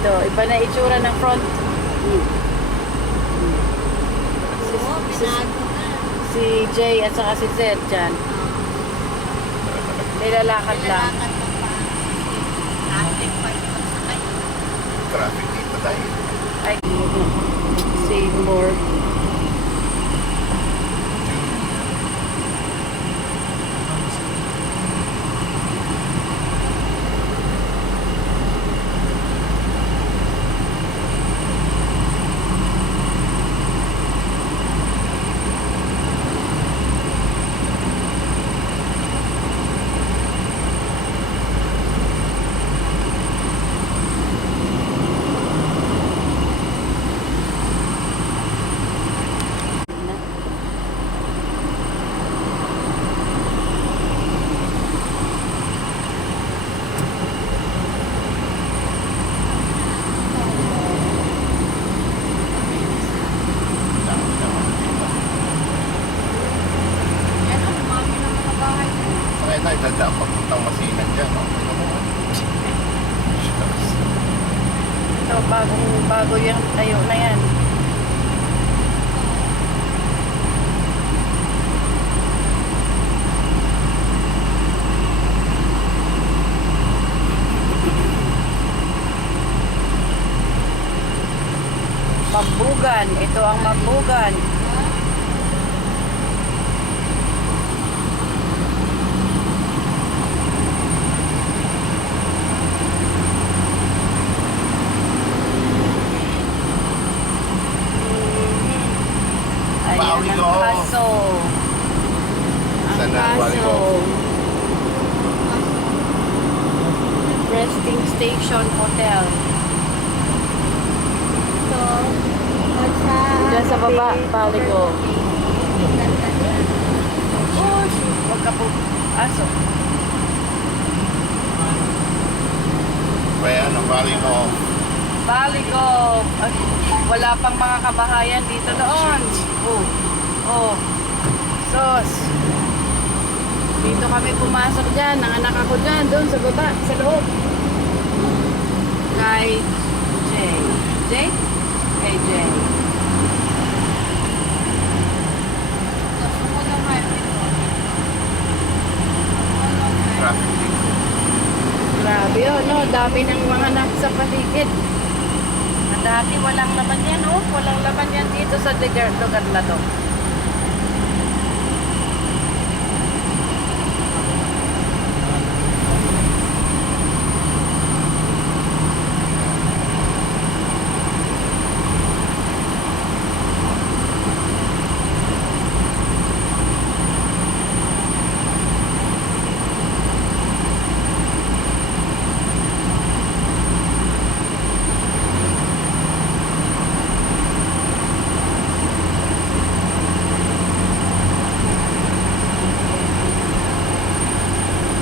Ito, iba na itsura ng front. Oo, binago na. Si Jay at saka si Zed dyan. Nilalakad lang. Nilalakad mo pa. Traffic pa yung pagsakay. Traffic dito tayo. Ay, Seymour. Yan o, lumami ng mga bahay mo. Kaya tayo dadaan papuntang Masinan dyan. Okay na mo. Ito, bago yung tayo na yan. Mambugan. Ito ang Mambugan. Ayan Bawi ang ko. kaso. Ang Saan na, bawi kaso. ko? Resting Station Hotel. So, pag sa... Diyan sa baba, Baligo. Ganda niya. Oh, huwag ka po. Aso. Kaya ano, bali mo. Baligo. Ay, wala pang mga kabahayan dito noon. Oh. Oh. Sos. Dito kami pumasok dyan. Nanganak ako dyan. Doon sa baba. Sa loob. Kay Jay. Jay? Kay Jay. Sumunod ang highway ko. Traffic dito. Grabe oh, no? Dami ng mga nasa paligid. Dati walang laman yan, oh. Walang laman yan dito sa lugar na to.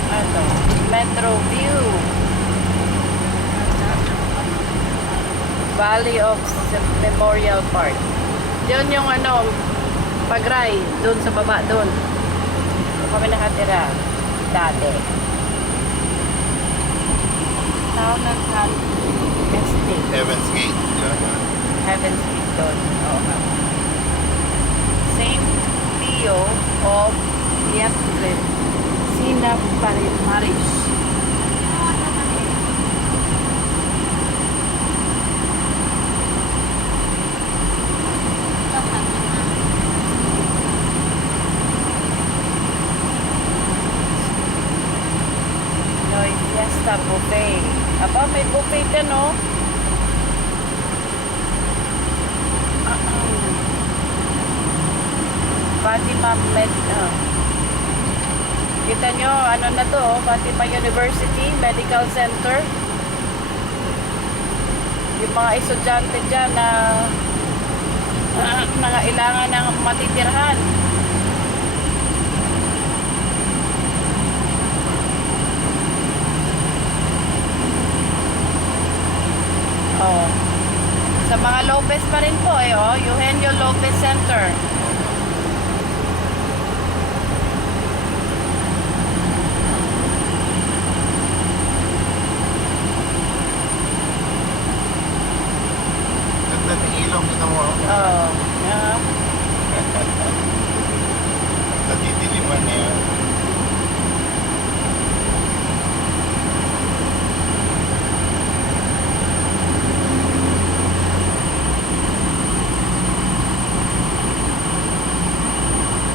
Ano? Metro View. Valley of Memorial Park. Yun yung ano, Pagray, doon sa baba, doon. Doon kami nakatira. Dati. Town ng Han Estate. Heaven's Gate. Yan. Heaven's Gate doon. Oo. Saint Leo of Yeptrin. Sina Parish. Noy Fiesta Buffet. Aba, may buffet ka, no? Fatima Kita nyo, ano na to, Fatima University Medical Center. Yung mga estudyante dyan na nangailangan ng matitirhan. Oh. Sa mga Lopez pa rin po eh, oh, Eugenio Lopez Center. niya.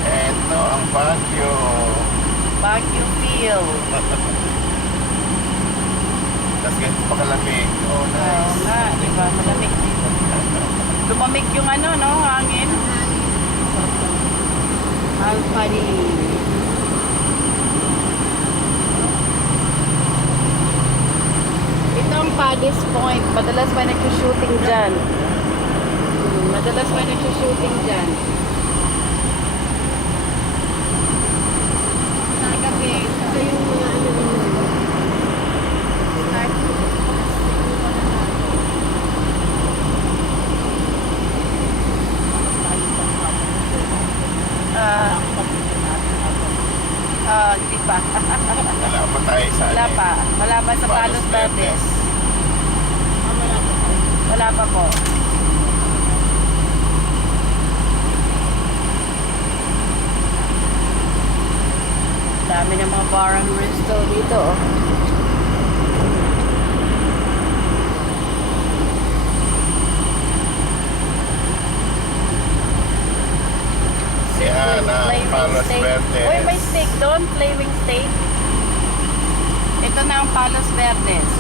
Ito ang Baguio. Baguio feel. Tapos ganito pa kalamig. Oh, Oo nice. nga, di ba? Malamig dito. Lumamig yung ano, no? Hangin. Alpari. Ito ang Paddy's Point. Madalas may nag-shooting dyan. Madalas may nag-shooting dyan. Sa gabi, ito yung mga ano start. Di pa. Wala pa tayo sa Wala pa. Wala pa sa Palos Verdes. Wala pa po. Dami ng mga bar and resto dito. Oh. Yan ang Flaming Palos steak. Verdes. Uy, may steak doon. Flaming steak. Ito na ang Palos Verdes.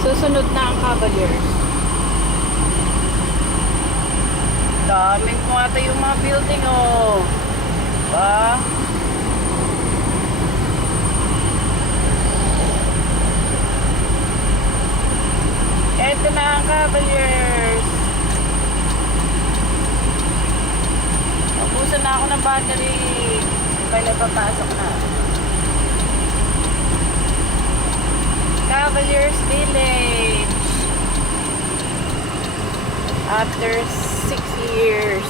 Susunod na ang Cavaliers. Daming kumata yung mga building, oh. Ba? Ito na ang Cavaliers. Ubusan na ako ng battery. Kaya papasok na. Cavaliers Village. After 6 years.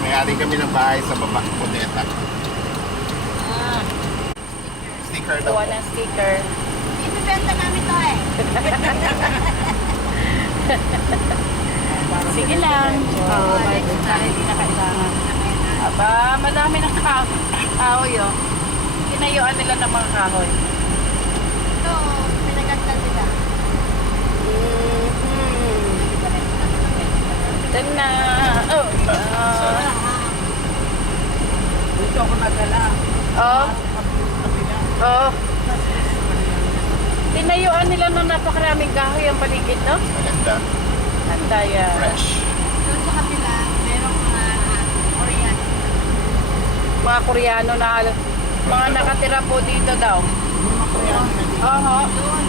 May-ari kami ng bahay sa baba, Cuneta. Ah, Sticker daw Kuha po. ng sticker. ibibenta namin to eh. Sige lang. Oo, may hindi na kailangan. Aba, madami ng kahoy, oh. Tinayuan nila ng mga kahoy. Ito, pinaganda nila. Ito na. Oh, Dito ako nagala. oh. Oh. Tinayuan nila ng napakaraming kahoy ang paligid, no? Maganda. Handa yan. Fresh. Doon sa kapila, merong mga Korean. Mga Koreano na mga nakatira po dito daw. Oo.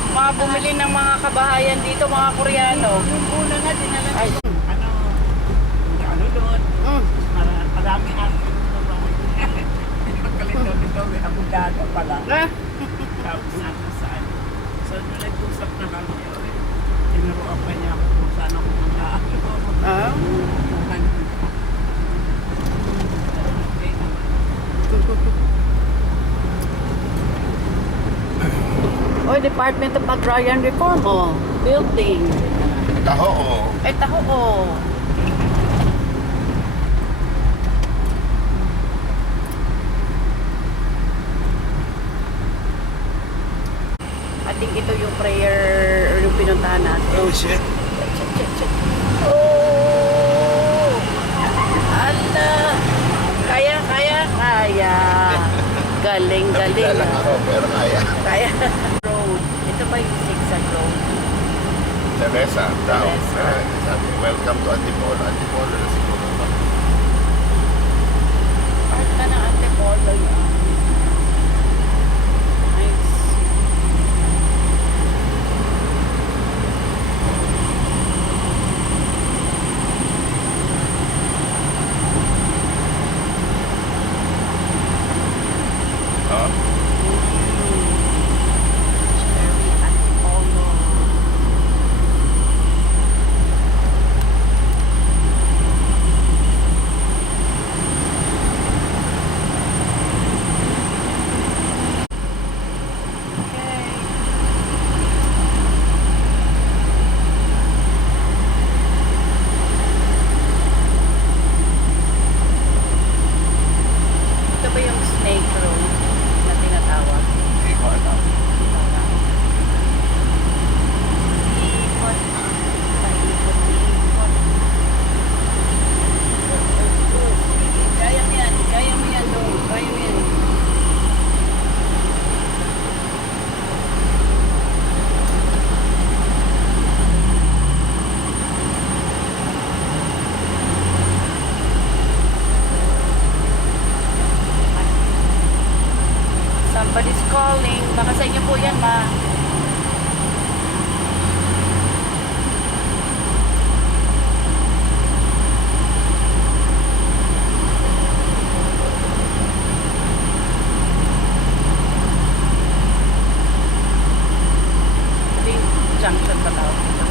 Mga bumili ng mga kabahayan dito, mga Koreano. Yung una nga, dinala Ay. ano doon, Mm. marami arte sa bahay. Pagkalito nito, may abogado pala. Ah, Tapos natin saan. So, nung nag-usap na kami, tinuruan pa niya ako kung saan ako ah. Oh, Department of Agrarian Reform, oh. Building. Taho, oh. Ay, taho, oh. I think ito yung prayer or yung pinuntahan natin. Oh, shit. Oh! Ala! Kaya, kaya, kaya. Galing, galing. Nabigla lang ako, pero kaya. Kaya. Road. Ito ba yung zigzag road? Teresa, down. Teresa. Sabi, welcome to Antipolo. Antipolo na siguro. Part na ng Antipolo yan. Nice. Oh. Cherry Antipolo. Somebody's calling. Baka sa inyo po yan, ma. Ito yung junction ba tawag dito?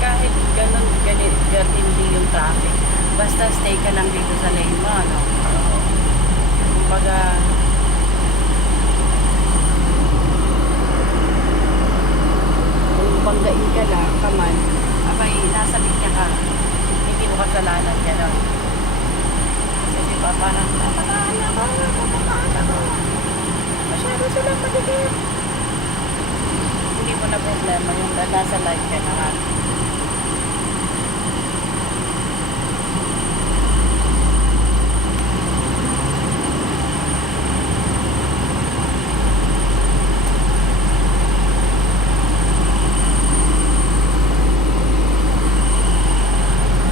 Kahit ganun, hindi yung traffic. Basta stay ka lang dito sa lane mo, ano? Kumbaga, kung banggain ka lang, kaman, abay, nasa linya ka. Hindi mo kasalanan, gano'n. Kasi di ba, parang, tapataan ako. Masyado silang madikit. Hindi mo na problema yung nasa light ka na nga.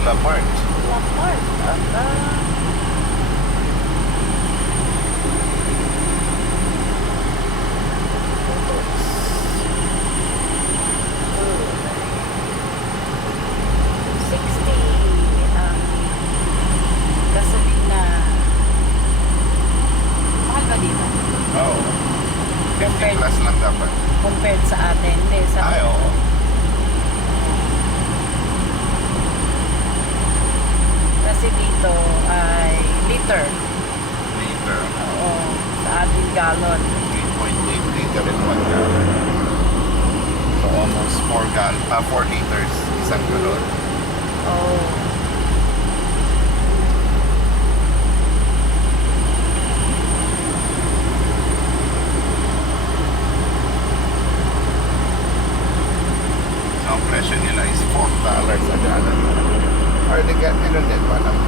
Lamart. Lapart. Gasolina. Mahal ba dito? Oo. 50 plus lang dapat. Compared sa atin. Hindi, sa Ay, oo. kasi dito ay liter. Liter. Oo. Sa ating gallon. 3.8 liter in 1 gallon. So almost 4 liters isang galon. Oo. So ang presyo nila is $4 a gallon. Or they get meron din pa lang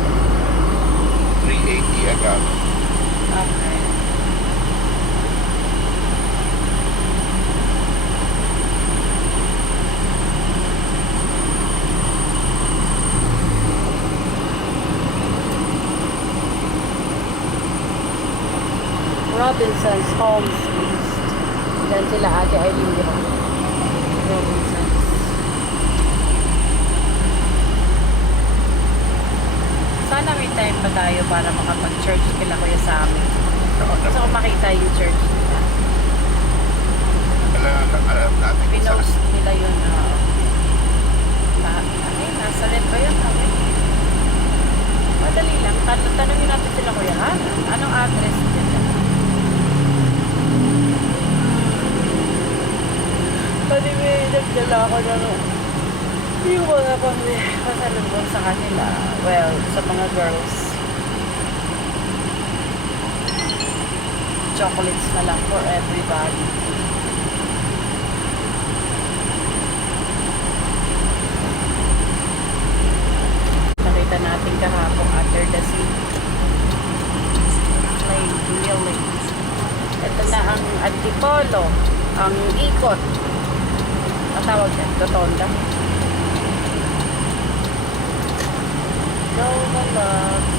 380 a gallon. Okay. Robinson's Homes East. Diyan sila Ate Eileen, di ba? Robinson's. Sana may time pa tayo para makapag-church kila Kuya Sammy. Gusto ko makita yung church nila. Alam natin Pinost nila yun. Nasa red ba yun? Okay. Madali lang. Tanungin natin sila Kuya Hana. Anong address niya? Pwede may nagdala ako ng yung mga pasalubong sa kanila. Well, sa mga girls. Chocolates na lang for everybody. Nakita natin kahapon under the sea. Like, really. Ito na ang Antipolo. Ang ikot. Ang tawag yan? Rotonda. Go Malabs.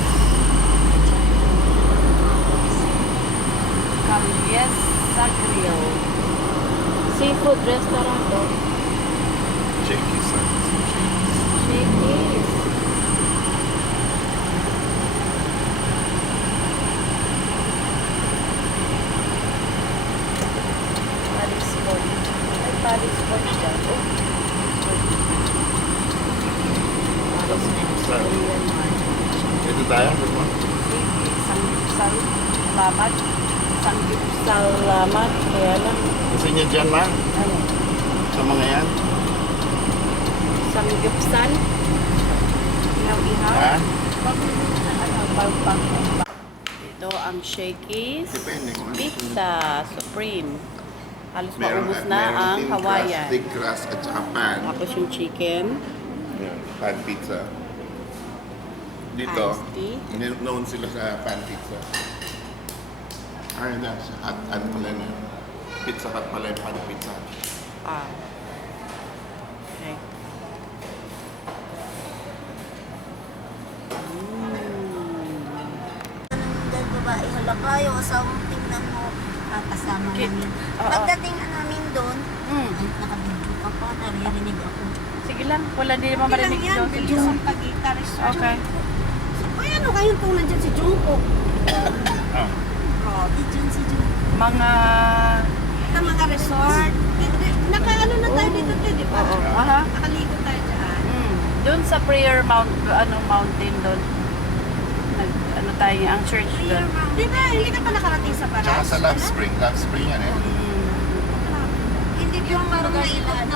Cambiesa Grill. Seafood restaurant to. Shakey's. Shakey's. Paris Point. Ay, Paris Point dyan. Oh. Paris Point. Korean Mart. Ito tayo, diba? Salamat. Salamat. Kaya lang. Gusto niyo dyan, ma? Ano? Sa mga yan? Sanggipsan. Ihaw-ihaw. Ha? Ito ang Shakey's. Depende kung ano. Pizza Supreme. Halos maubos na meron ang thin Hawaiian. crust, thick crust at saka pan. Tapos yung chicken. Yan, pan pizza. Dito, Iced tea. known sila sa pan pizza. Ay, that's hot pala na. Pizza Hut pala yung panipit natin. Ah. Okay. Dahil babae, hala kayo, asawang tingnan mo, kasama namin. Oo. Pagdating na namin doon, Mm. ay, nakabidyo ka pa, naririnig ako. Sige lang, wala din naman marinig doon. Bilis ang pag-guitarist. Okay. Ay, ano kayo itong nandyan si Jungkook? Ah. Grabe dyan si Jungkook. Mga... Sa mga resort. Nakaano na tayo dito, di ba? Oo. Aha. Nakaligo tayo dyan. Doon sa prayer mountain doon. Ano tayo, ang church doon. Di ba, hindi ka pa nakarating sa Baras? Tsaka sa Love Spring yan eh. Hindi yung parang naikot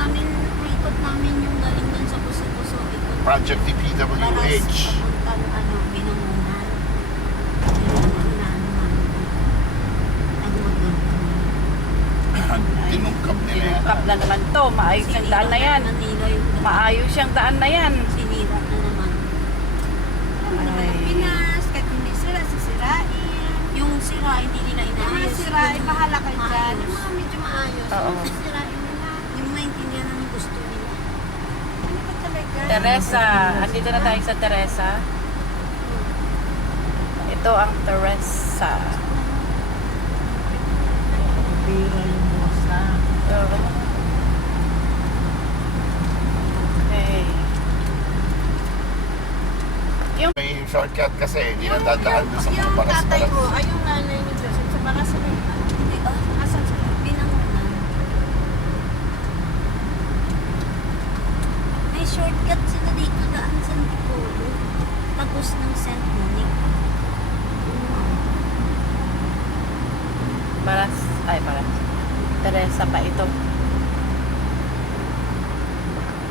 namin yung galing doon sa Puso-Puso. Ikot Project DPWH. papuntang Binangunan. Tinungkap nila yan. Tinungkap na naman to. Maayos yung daan na yan. Maayos yung daan na yan. Sinira na naman. Ano naman ang Ay. Pinas, kahit hindi sira, sisirain. Yung sira, hindi nila inaayos. Yung mga sira, bahala kayo dyan. Yung mga medyo maayos. Oo. Yung sisirain nila. Yung maintindihan ng gusto nila. Ano ba talaga? Teresa. Andito na tayo sa Teresa. Ito ang Teresa. Pira yung mosa. Oo. Okay. May shortcut kasi, hindi na dadaan doon sa mga Yung tatay baras-baras. mo, ay yung nanay ni Joseph, sa Baras na yun. Hindi, asan sa Binangunan? May shortcut sila dito, daan sa Antipolo. Tagos ng St. Monique. Paras. Teresa pa ito.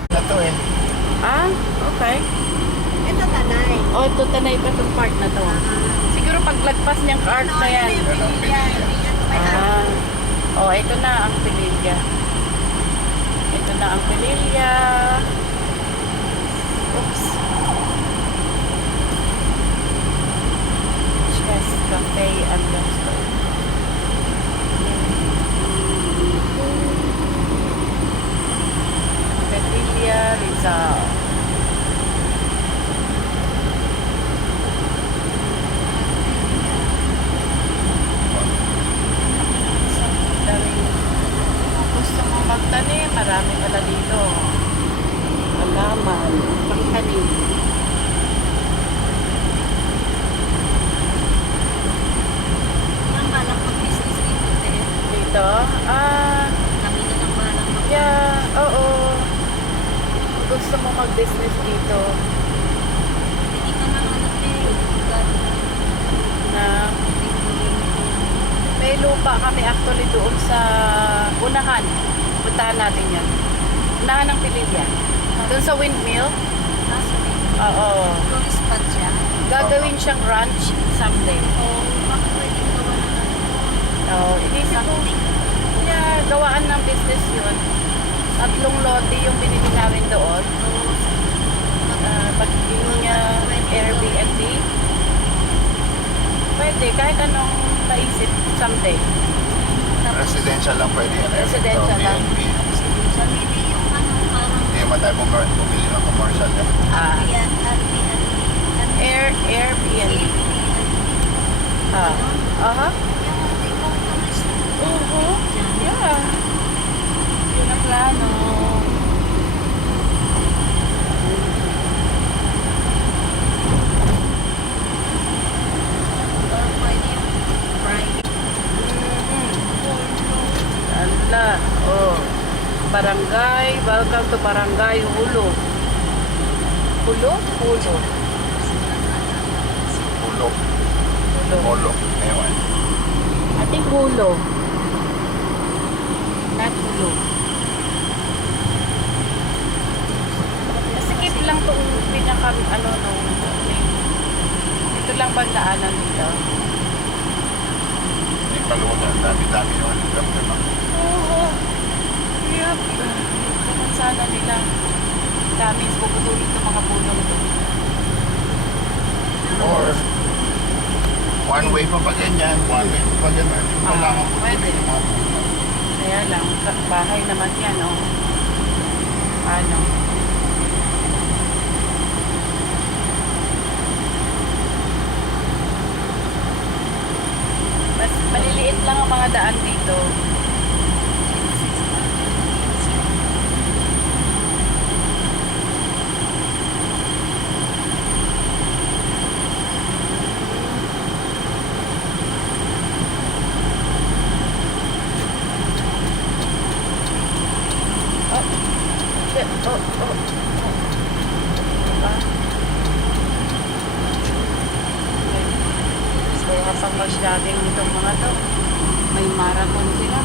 Ito eh. Ah, okay. Ito tanay. Oh, ito tanay pa itong part na to. Siguro paglagpas niyang cart na yan. Yan ang pinili. Oh, ito na ang Pililya. Ito na ang Pililya. Oops. Chess Cafe and Bookstore. Pililya, Rizal. Kung gusto mo magtanim, marami pala dito. Halaman, pangtanim. Ang balak mag-business dito, te. Dito, Kami na lang balak mag- yeah, oo. Kung gusto mo mag-business dito, Hindi ka na ano, te. na may lupa kami actually doon sa unahan. Puntahan natin yan. Unahan ng Pililya. Doon sa windmill. Oo. Tourist spot siya. Gagawin siyang ranch someday. Baka pwede gawa na lang. Oo. Inisip ko, yeah, gawaan ng business yun. 3 lote yung binili namin doon. Pag yung Airbnb, pwede, kahit anong maisip someday. Residential lang pwede yan. Residential lang. Airbnb. Sarili yung ano, parang Hindi naman tayo bumili ng commercial yan. Airbnb. Aha. Yung tipong tourist. Yeah. Yun ang plano. Or pwede yung private. Ala. Oh. Barangay. Welcome to Barangay Hulo. Hulo? Hulo. Ulok. Hulo. Ulok. Ewan. I think Hulo. Not Hulo. Skip lang tong pinaka ano nung ito lang bang daanan dito? May paluna. Dami-dami yun. Dami-dami. Oo. Yep. Ganun sana nila. Dami puputulin itong mga puno nito. Or, one way pa pa ganyan, one way pa pa ganyan. Wala kang Pwede. pupili ng mga puno. Kaya lang, bahay naman yan, oh. Ano? Mas maliliit lang ang mga daan dito. Oh, shit. Oh. Diba? Kaya pang mag-jogging itong mga to. May marathon sila.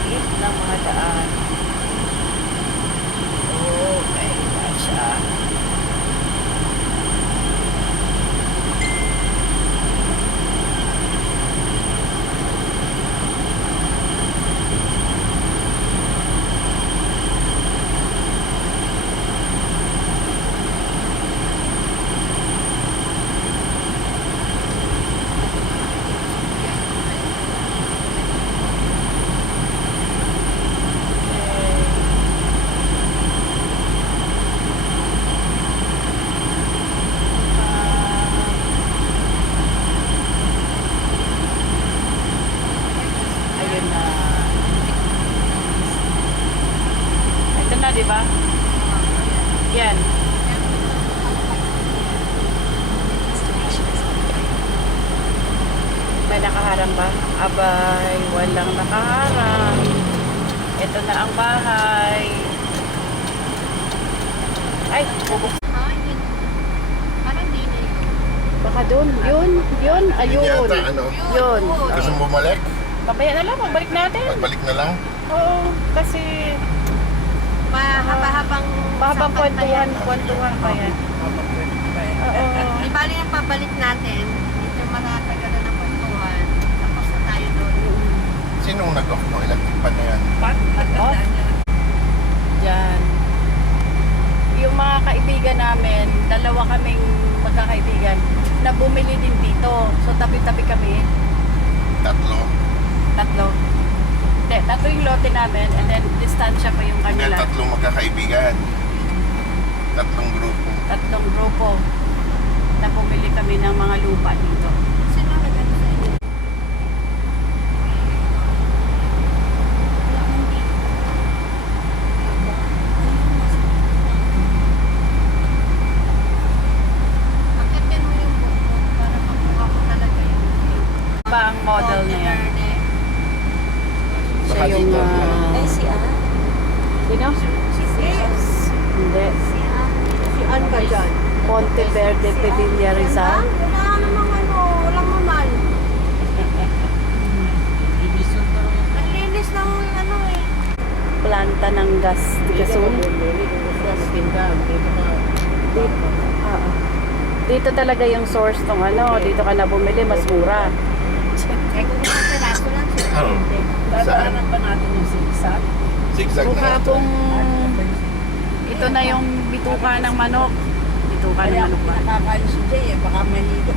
Liit ng mga daan. Okay, gotcha. Ayun na. Ito na, di ba? Yan. May nakaharang ba? Abay, walang nakaharang. Ito na ang bahay. Ay, bubuk. Ah, yun. Parang di na yun. Baka doon. Yun. Ayun. Yun yata, ano? Yun. Gusto mo bumalik? Pabaya na lang, magbalik natin. Pagbalik na lang? Oo, kasi Mahaba-habang mahabang usapan pa yan. kwentuhan pa yan. Oo. Di bali ang pabalik natin. Dito matatagalan ng kwentuhan. Tapos na tayo doon. Sinong nag-off no? Electric pan na yan? Oh. Diyan. Yung mga kaibigan namin, dalawa kaming magkakaibigan na bumili din dito. So tabi-tabi kami. Tatlo. Tatlo. Hindi, tatlo yung lote namin and then distansya pa yung Hindi, kanila. tatlong magkakaibigan. Tatlong grupo. Tatlong grupo na bumili kami ng mga lupa dito. Sino nag-ano sa inyo? Akitin mo yung buhok mo para makuha ko talaga yung Ba ang model na yan? Verde. Siya Baka yung... dito. Si Ann. Sino? Hindi. Si Ann ba dyan? Ponte Verde Padilla Rizal. Wala namang ano, walang mamal. Ang linis ng ano eh. Planta ng gas. Gasol. Dito talaga yung source ng ano. Dito ka na bumili, mas mura. Eh kung isang piraso lang siya. Oh. Dadaanan pa natin yung zigzag. Zigzag na Mukha ito. pong... Ito na yung bituka ng manok. Bituka ng Kaya manok ba? nakakain si Jay eh, baka mahilo.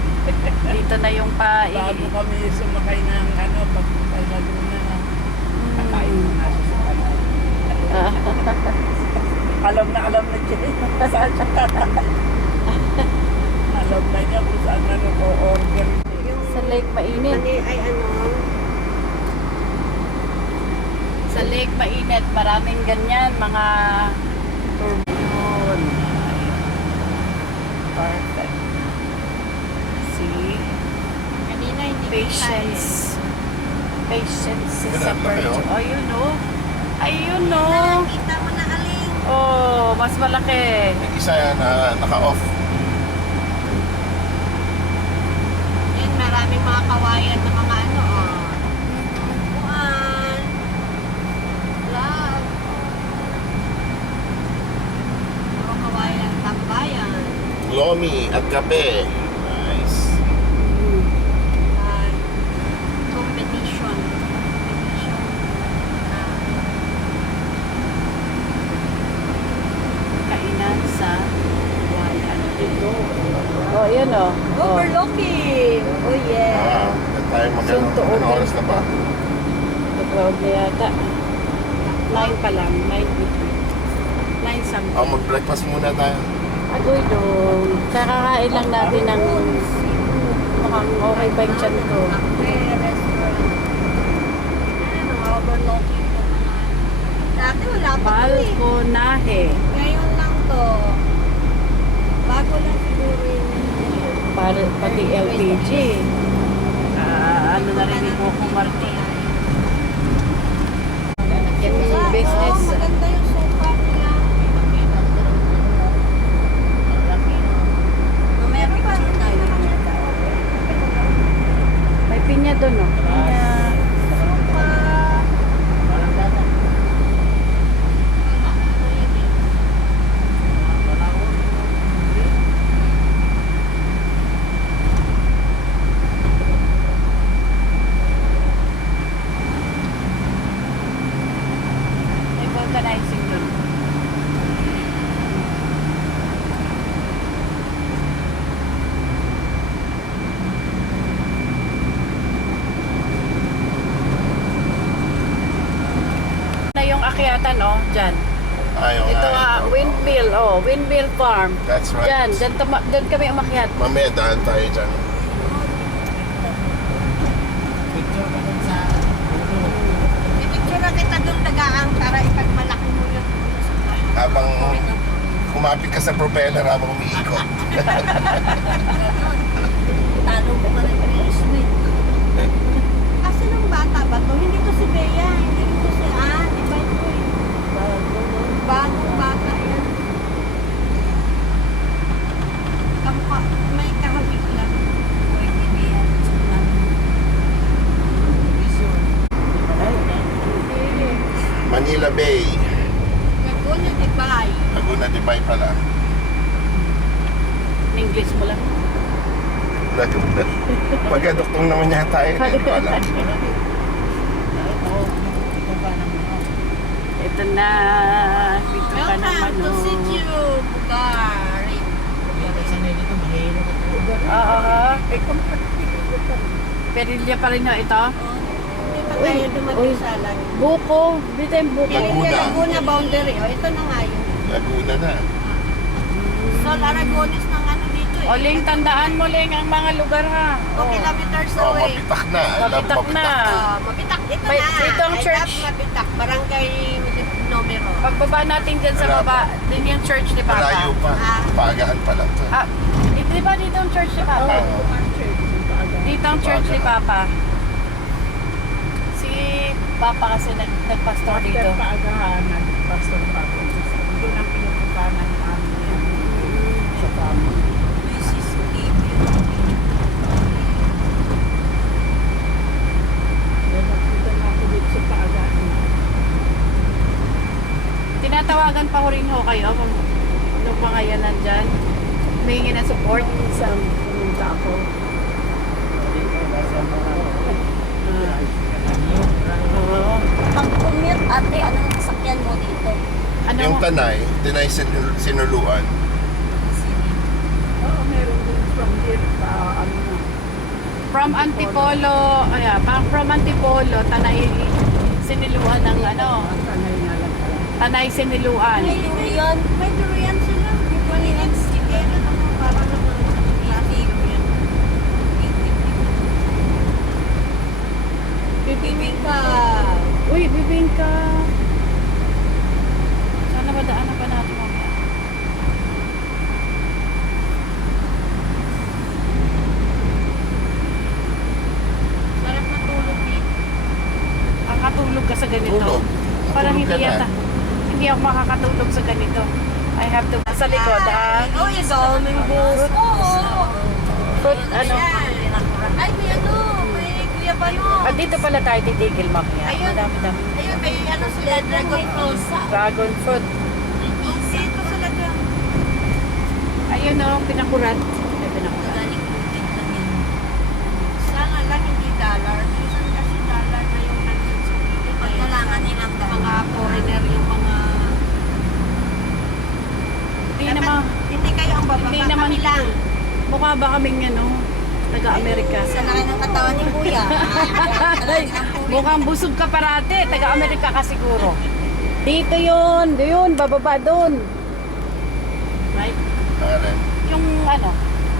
Dito na yung Bago kami sumakay ng ano, pagpunta na doon na nakain mo na siya sa kanal. Alam na Jay. Saan siya? Alam na niya kung saan na nag-o-order. Sa lake mainit. Ay ano, Sa lake mainit. Maraming ganyan. Mga turbine. Perfect. See? kanina hindi Patience. Patience is Ganun a lang kayo? virtue. Ayun no. Ayun no. Kita mo na aling. Oh, mas malaki. Yung isa na naka-off. Yan, maraming mga kawayan na mga ano, oh. Buwan. Love. Mga kawayan, tambayan. Lomi at kape. Nice. Competition. Competition. Ayun oh. Oh. Overlooking. Oh, yeah. Yan tayo Soon to Ano open. oras na ba? Crowd na yata. 9 pa lang. 9 something. Mag-breakfast muna tayo. Agoy dong. Kakakain lang natin ng mukhang okay pa yung tiyan ko. Restaurant. Ano, overlooking ko mga. Dati wala pa to eh. Balconahe. Ngayon lang to. Bago lang siguro yung Para pati LPG. Ano na rin ni Coco Martin. Yan yung business. Oo, maganda yung sofa nila. Meron pa rin tayo. May pinya doon oh. Pinya. Sofa. May vulcanizing doon. Na yung akyatan oh, dyan. Ayaw Ito nga, windmill, oh, windmill farm. That's right. Dyan kami umakyat. Mamaya daan tayo dyan. Pipicture na kita doon tagaan para ipagmalaki mo yung sofa. Habang kumapit ka sa propeller habang umiikot. Talo mo ka ng Christmas. Kasi nung bata ba to? Hindi to si Bea, hindi rin to si Ann. Iba ito eh. Bagong bata yan. Kamukha, may kahawig lang. Pwede Bea. Manila Bay. Laguna de Bay. Laguna de Bay pala. English mo lang. Laguna. Pagkaduktong naman yata eh. Hindi ko alam. Ito na. Dito ka naman Welcome to oh. Sitio Bugari. Oo. Perilya pa rin no, ito. Hindi pa tayo dumating sa Laguna. Buko. Dito yung buko. Laguna. Laguna boundary. O, ito na nga yun. Laguna na. Sol Aragones ng ano dito eh. O, Ling, tandaan mo, Ling, ang mga lugar ha. 2 kilometers Oh, away. mapitak na. I love Mapitak na. Mapitak. Ito May- na. ito ang I church. love Mapitak. Barangay Numero. Pagbaba natin dyan sa Wala baba, din yung church ni Papa. Malayo pa. Paagahan pa lang to. Ah, di ba dito ang church ni Papa? Dito ang church ni Papa. Si Papa kasi nagpastor dito. Paagahan, Pastor Pablo. Doon ang pinupuntahan namin sa Pablo. Mrs. Livio. Yan, nakita na ako dito sa paagahan. Tinatawagan pa ho rin ho kayo nung mga yan nandyan. Humingi ng support. Isang pumunta ako. Oo. Pag-commute ate, anong sasakyan mo dito? Ano? Yung Tanay sinuluan. Oo, meron din from here sa ano na. From Antipolo, from Antipolo, Tanay siniluan ng ano, Ang tanay na lang pala. Tanay siniluan. May durian. May durian sila. May durian. Sige, ano, parang naman. Bibingka. Uy, bibingka. Sana ba daanan pa natin mamaya? Sarap na tulog dito. Makakatulog ka sa ganito. Tulog. Parang Tulog ka hindi na. yata. Hindi ako makakatulog sa ganito. I have to sa likod, ha? Oh, yung daming bus. Oo. Fruit, ano? Ay, may ano. May kuya ba yun? Ah, dito pala tayo titigil mamaya. Ayun. Madami-dami. Ayun, may ano sila. Dragon fruit. Dragon fruit. Dito sila dyan. Ayun o, pinakurat. Ay, pinakurat. Galing bukid lang yan. Sana lang hindi dollar. Minsan kasi dollar na yung nandun sa dito. Kailangan nilang mga foreigner yung mga... Hindi naman, Hindi kayo ang bababa. Hindi naman- Kami lang. Mukha ba kaming ano, taga-Amerika? Sa laki ng katawan ni Kuya. Ay, mukhang busog ka parate. Taga-Amerika ka siguro. Dito yun. Doon. Bababa doon. Right? Alin? Yung ano,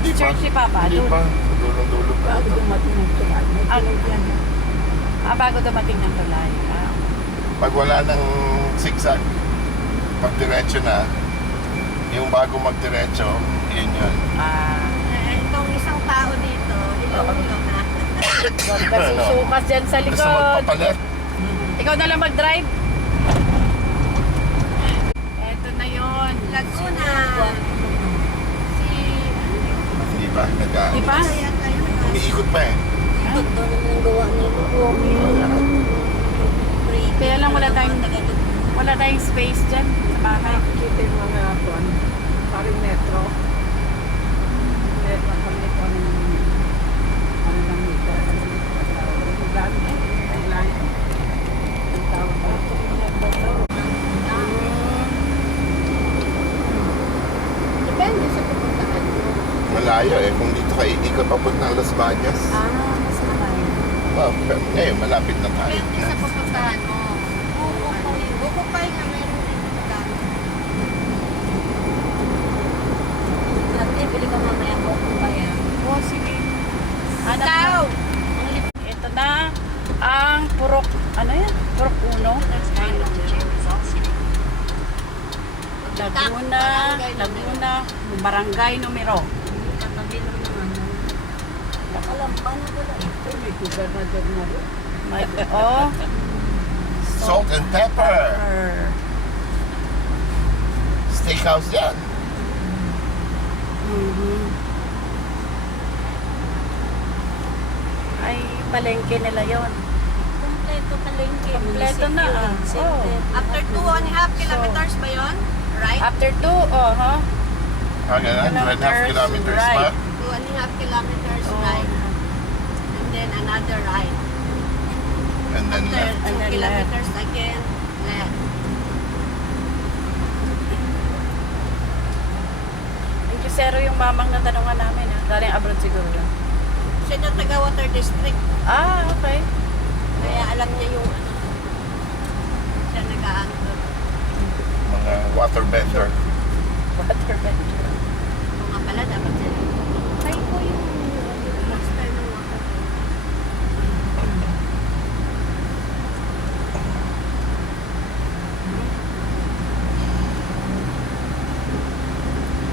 Di pa. church ni Papa. Hindi Doon. pa. Dulong-dulo pa. Bago dumating ng tulad. Ano yan? Bago dumating ng tulay. Pag wala ng zigzag, pag diretso na, yung bago magdiretso, yun yun. Itong isang tao dito, inuulo na. Kasi sukas dyan sa Gusto likod. magpapalit. Ikaw na lang mag-drive. Eto na yun. Laguna. Si... Hindi pa. Di ba? Kaya tayo na. Umiikot pa eh. Ito naman ang gawa nila. Kaya lang wala tayong space dyan sa bahay. Nakikita yung mga kuwan. Parang metro. Metro kami ito ng ano lang ito. Maglaan eh. Maglaan. Ang tawag ko. Depende sa pupuntahan mo. Malayo eh. Kung dito ka iikot papunta ng Las Bañas. Mas malayo. Well, pero ngayon, malapit na tayo. Depende sa pupuntahan mo. Bukupay nga meron din pupuntahan. Ate, bili ka mamaya bukupay ah. Oh, sige. Hanap Ikaw! na. Ito na ang purok, ano yan? Purok uno. Laguna, barangay numero. Katabi lang naman. Alam, paano ko lang? May gobernador na rin. May, oh. Salt and pepper. Steakhouse yan. Mhm. Ay, palengke nila yon. Kompleto palengke. Kompleto na, ah. Oh. After 2.5 kilometers ba yun? Right? After 2, oh, ha? Ganun, 2.5 kilometers Right. ba? 2.5 kilometers Oh. right. And then another right. And then After left. 2 And then kilometers again, left. Ang Cusero yung mamang natanungan namin, ha? Galing abroad siguro yun. Siya yung taga Water District. Ah, okay. Kaya alam niya yung ano. Siya nag-aangkot. Mga water bender. Water venture. Mga pala dapat sila. Kayo po yung master ng water.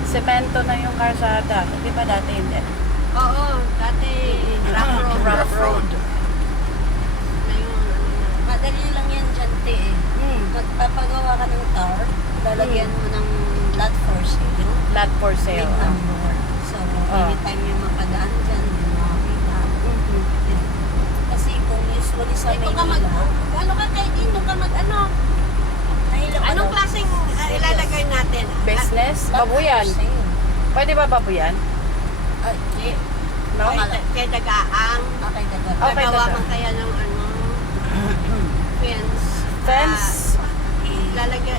Semento na yung karsada. Di ba dati hindi? Oo, dati rough road. Rough road. Ngayon, ano na. Madali lang yan dyan, te eh. Hmm. Magpapagawa ka ng tar, lalagyan mo ng lot for sale. Lot for With sale. number. So, anytime yung mapadaan dyan, yung makakita. Mhm. Kasi kung usually sa Maynila, ano ka kayo dito ka ano? Anong klaseng ilalagay natin? Business? Babuyan. Pwede ba babuyan? No? Kaya dagaang. Okay, Gagawa daga. man kaya ng ano, fence. Fence? Ilalagay,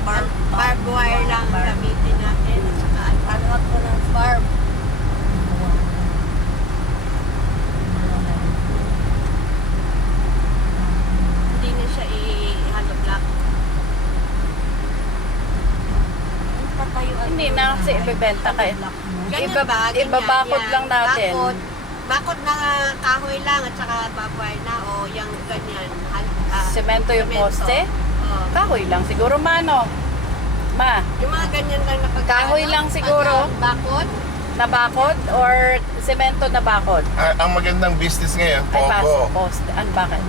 barbed wire lang gamitin natin. At saka ano ako ng barb. Hindi na siya i-hollow block. Hindi na kasi ibebenta ka eh. Ganyan Iba- ba? Ganyan, ibabakod yan. lang natin. Bakod na kahoy lang at saka barbed na o yung ganyan. Semento yung semento. poste? Oo. Kahoy lang siguro mano. Ma, Yung mga ganyan lang na pagkano. Kahoy lang siguro. Bakod. na bakod or semento na bakod? Ang magandang business ngayon, Ay, Pogo. poste. Ano, bakit?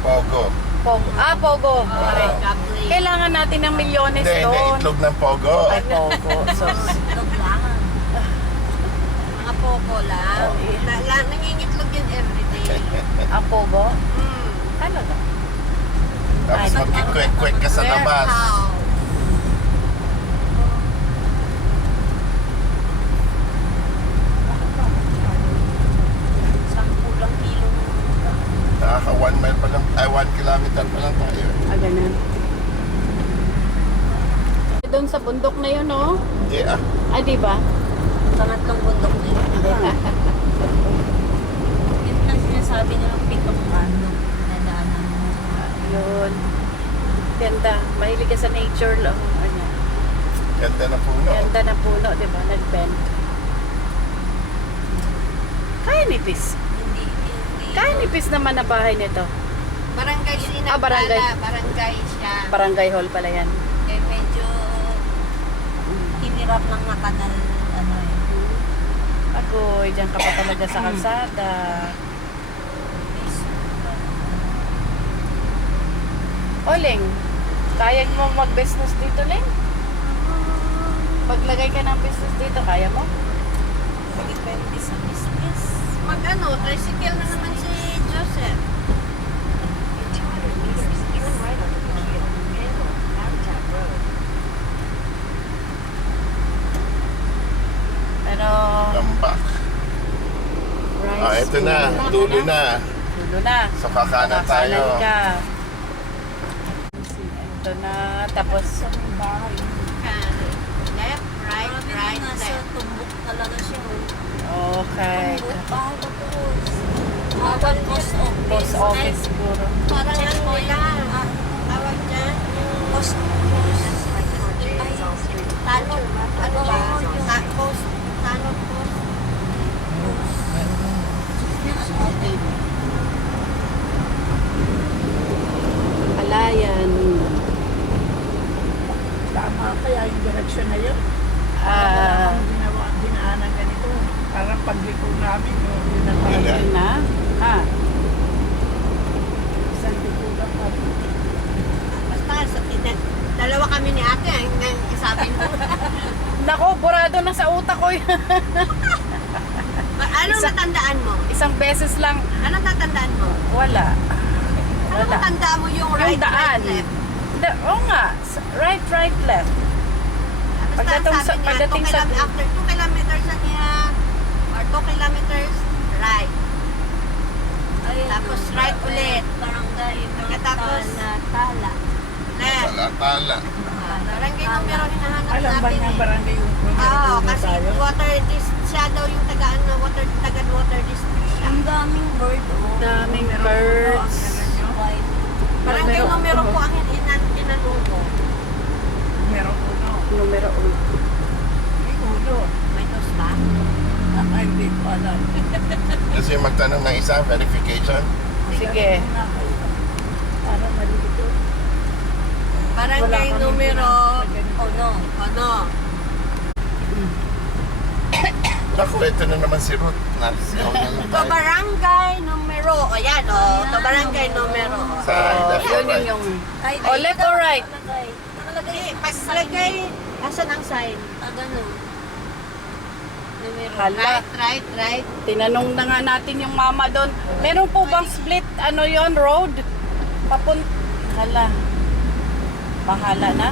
Pogo. Pogo. Pogo. Okay, gabling. Kailangan natin ng milyones Hindi, doon. itlog ng Pogo. Ay, Pogo. So, Itlog lang. Mga pogo lang. Oh, Nangingitlog yun everyday. ang Pogo? Hmm. Talaga? Tapos Ay, magkikwek-kwek ka sa labas. How? Sampulang kilo ng Nakaka 1 mile pa lang, 1 kilometer pa lang tayo. Ganun. Doon sa bundok na yun, no? Yeah. Ay, di ba? Pangatlong bundok na yun. Yun lang sinasabi nilang pitong ano, nadaanan mo. Yun. Ganda. Mahilig ka sa nature lang. Ano. Ganda na puno. Ganda na puno, di ba? Nag-bend. Kaya nipis. Hindi. Kaya nipis naman na bahay nito. Barangay Sinagtala. barangay. Barangay siya. Barangay hall pala yan. Eh, medyo hinirap ng makanal, ano eh. Agoy, diyan ka pa talaga sa kalsada. Oling, kaya mo mag-business dito, Ling? Maglagay ka ng business dito, kaya mo? Depende sa business. Mag-ano, tricycle na naman si Joseph. Pero, Tambak. Ah, ito na. Dulo na. Dulo na. So, kakanan tayo. Kakanan ka. Ito na, tapos, Left, right, right, left. Tumbok talaga siya. okay. Bahay ko po. Post office. Post office siguro. Parang ano nila. Tawag dyan. Post Tanong. Ano ba? Post. Tanong post. Palayan. Tama kaya yung direksyon na yun. Ah, Ang ginawa, dinaanan ganito. Parang pagliko namin, yun ang Yun parang yun na. Ah, isang liko lang pa. Basta sa dalawa kami ni ate. Ang sabi mo. nako, burado na sa utak ko yun. Anong natandaan mo? Isang beses lang, Anong tatandaan mo? wala. Anong Wala. natandaan mo yung Yung right, daan. right, left? Oo nga, right, right, left. Basta Pagdating sabi sa- niya, pagdating 2 sa- after 2 kilometers na niya, or 2 kilometers, right. Tapos right ulit. Barangay, pagkatapos, tala. Left. Tala-tala. Barangay numero hinahanap Alam ba natin niya eh. barangay yung Oo, kasi tayo? water siya daw yung tagaan na tagad water district siya. Ang daming bird. Daming birds. Barangay Numero- numero po ang inanong ko. Meron uno. Numero 1. May uno. May dos ba? Ay, hindi ko alam. Gusto yung magtanong ng isa, verification. Sige. Para malito. Barangay Wala kami numero pinapagano. ano? Naku, ito na naman si Ruth. Nasiyaw na lang To tayo. barangay numero. O yan o. To barangay numero. Saan? Oh, Left or yun right? yung Oh, left or right? Nakalagay. Paglagay, asan ang sign? Ganun. Numero. Hala. Right, right. Tinanong na nga natin yung mama doon. Meron po bang split, ano yon road? Hala. Bahala na.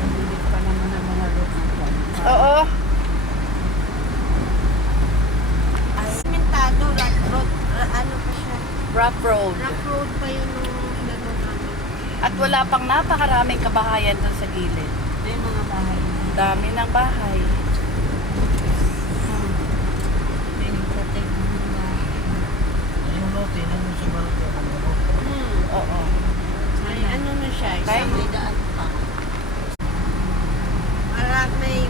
Hindi pa naman ang mga road. Oo. Simentado, road, ano pa siya? Rough road. Rough road pa yun nung inanong namin. At wala pang napakaraming kabahayan doon sa gilid. May mga bahay. Ang dami ng bahay. May nagtatag ng bahay. Oo. May ano na siya, Kaya- isang may daan pa.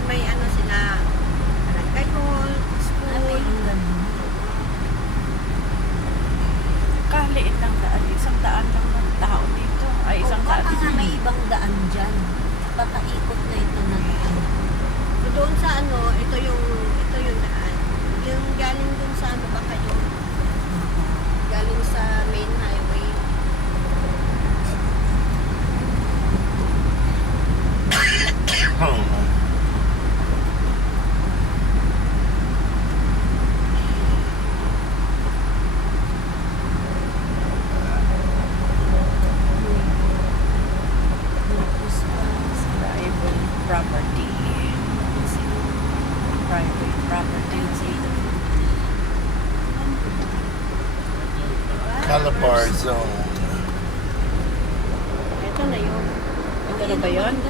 May ano sila, barangay hall, school. Kaliit ng daan. Isang daan lang ng tao dito. Ay, isang daan. Baka nga may ibang daan dyan. Baka ikot na ito na daan. Doon sa ano, ito yung daan. Yung galing doon sa ano, baka yung galing sa main highway. Private property. Private property. Calabar Zone. Ito na yun. Ito na ba yun? Ano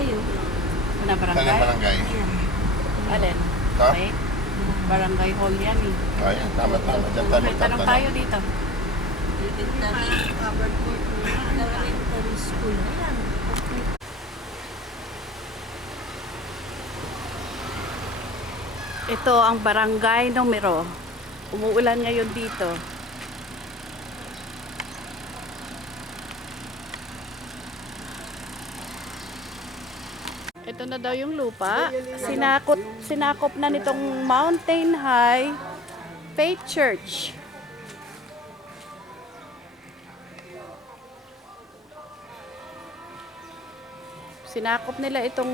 Saan ang barangay? barangay? Alin? Ha? Okay? Barangay hall yan eh. Ayan, tama-tama. Diyan tayo May tanong tayo magtatanong. dito. Elementary, covered court na. Elementary school na yan. Ito ang barangay numero. Umuulan ngayon dito. Ito na daw yung lupa. Sinakop na nitong Mountain High Faith Church. Sinakop nila itong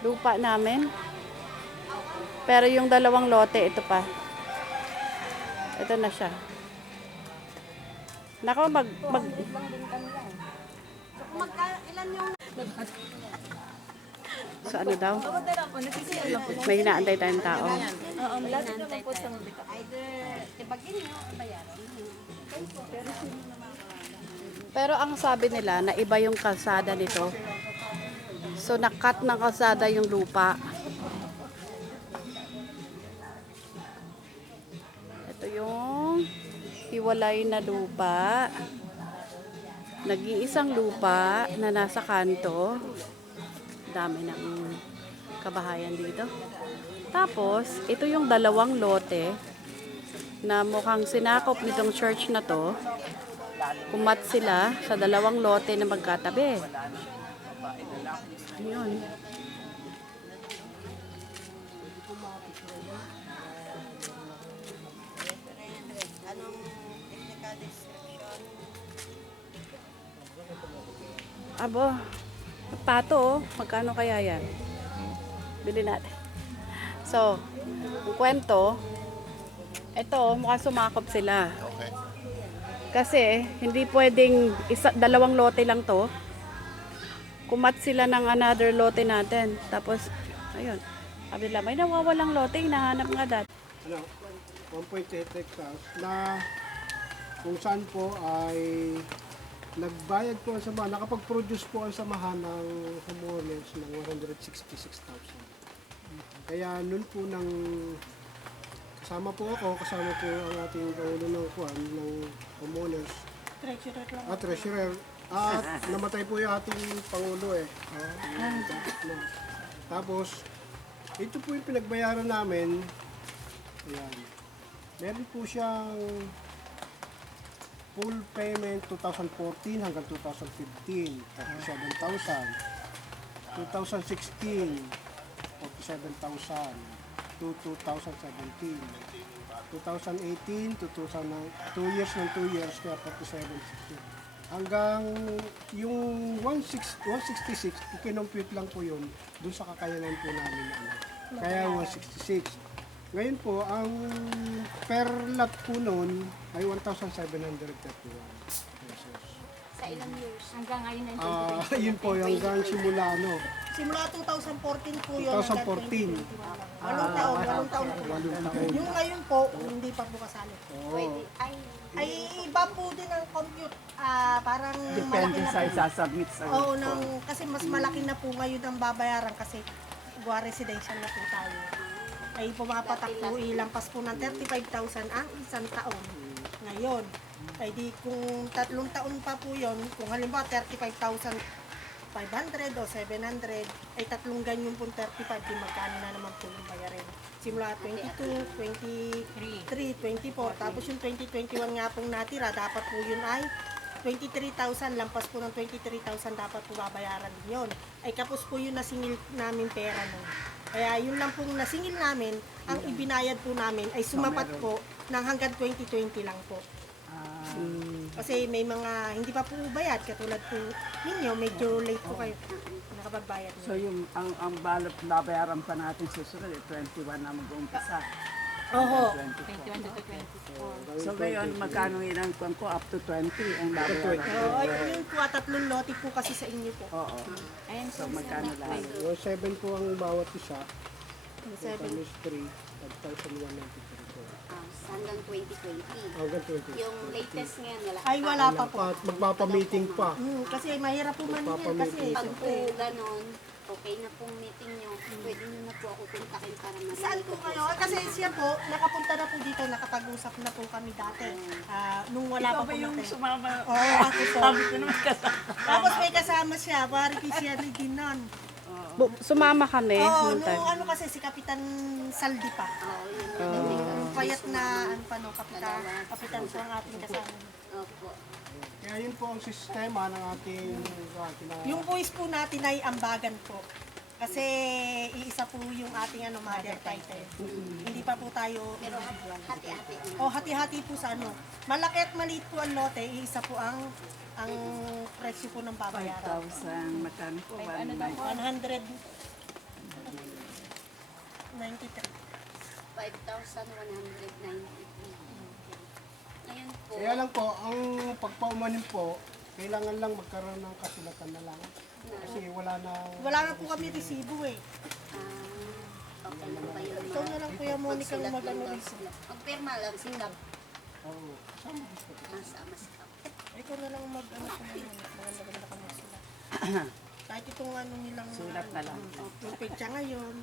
lupa namin. Pero yung dalawang lote, ito pa. Ito na siya. Nako, Ilan yung... So ano daw? May hinaantay tayong tao. Oo, may nantay tayo. Either tibagin nyo o bayaran. Pero ang sabi nila, na iba yung kalsada nito. So nakat ng kalsada yung lupa. Ito yung hiwalay na lupa. Nag-iisang lupa na nasa kanto. Dami ng kabahayan dito. Tapos, ito yung dalawang lote na mukhang sinakop nitong church na to. Kumat sila sa dalawang lote na magkatabi. Ayun. Anong technical description? Abo, pato oh. Magkano kaya yan? Bili natin. So, ang kwento, ito, mukhang sumakop sila. Okay. Kasi, hindi pwedeng dalawang lote lang to. Kumat sila ng another lote natin. Tapos, ayun. Sabi nila, may nawawalang lote, hinahanap nga dati. Ano, 1.8 hectares na kung saan po ay nagbayad po ang samahan, nakapag-produce po ang samahan ng homeowners ng 166,000. Kaya nun po nang kasama po ako, kasama po ang ating pangulo ng kuwan ng homeowners. Treasurer. At namatay po yung ating pangulo eh. Tapos, ito po yung pinagbayaran namin. Ayan. Meron po siyang full payment 2014 hanggang 2015, 37,000. 2016, 47,000 to 2017. 2018 to 2 years ng 2 years, kaya 47,000. Hanggang yung 166, ikinompute lang po yun dun sa kakayanan po namin. Kaya 166. Ngayon po, ang per lot po noon ay 1,731 pesos. Sa ilang years? Hanggang ngayon ng Yun po, yung hanggang simula, no? Simula 2014 po yun. 2014. Walong taon po. Yung ngayon po, hindi pa po kasali. Oo. Ay, iba po din ang compute. Parang Depende malaki na sa po. isasubmit sa Oo, kasi mas malaki na po ngayon ang babayaran kasi residential na po tayo. Ay pumapatak po, ilampas po ng 35,000 ang isang taon. Ngayon, ay di kung 3 taon pa po yon, kung halimbawa 35,500 o 700, ay 3 ganyan po 35, di magkano na naman po yung bayarin. Simula 22, 23, 24, tapos yung 2021 nga pong natira, dapat po yun ay 23,000, lampas po ng 23,000 dapat po babayaran din yun. Ay kapos po yun nasingil namin pera nun. Kaya yun lang pong nasingil namin, ang ibinayad po namin ay sumapat po ng hanggang 2020 lang po. Kasi may mga hindi pa po bayad, katulad po ninyo, medyo late po kayo nakapagbayad. So yung ang balot nabayaran pa natin susunod, 21 na mag-uumpisa. Oho. 21 to 24. So ngayon, magkano yun ang kuwan ko? Up to 20 ang babayaran. Ay, yun po, 3 lote po kasi sa inyo po. Oo. So magkano lang? Yung 7 po ang bawat isa. 7. Times 3, 5,193 po. Hanggang 2020. Hanggang 20. Yung latest ngayon wala. Ay, wala pa po. Magpapamiting pa. Kasi mahirap po man yan kasi Pag po siyempre, ganon, o okay na pong meeting nyo, pwede nyo na po ako kontakin para marinig Saan ko po kayo? sa Kasi kanya. siya po, nakapunta na po dito, nakapag-usap na po kami dati. Nung wala Ikaw pa ba po yung natin. sumama? Oo, ako po. Sabi ko naman kasama. Tapos may kasama siya, pari siya ni Ginan. Sumama kami. Oo, nung time. nung ano kasi si Kapitan Saldi pa. Oo, yun. Yung payat na, ano pa no, Kapitan po ang ating kasama. Opo. Kaya yun po ang sistema ng ating Yung voice po natin ay ambagan po. Kasi iisa po yung ating mother title. Hindi pa po tayo Pero hati-hati na. o hati-hati po sa ano. Malaki at maliit po ang lote, iisa po ang presyo po ng babayaran. 5,000, magkano po? 193. 5,193. Ngayon po, Kaya lang po, ang pagpaumanin po, kailangan lang magkaroon ng kasulatan na lang. Kasi wala na... Wala na po kami resibo eh. okay lang ba yun? Ikaw na lang Kuya Monica ang mag-ano Magsulat resibo. lang. Magpirma lang, sikap. Oo. Masama sikap. Ikaw na lang mag-ano ko na yun. Maganda-ganda ka magsulat. Kahit itong ano nilang... Sulat na lang. Yung pizza ngayon.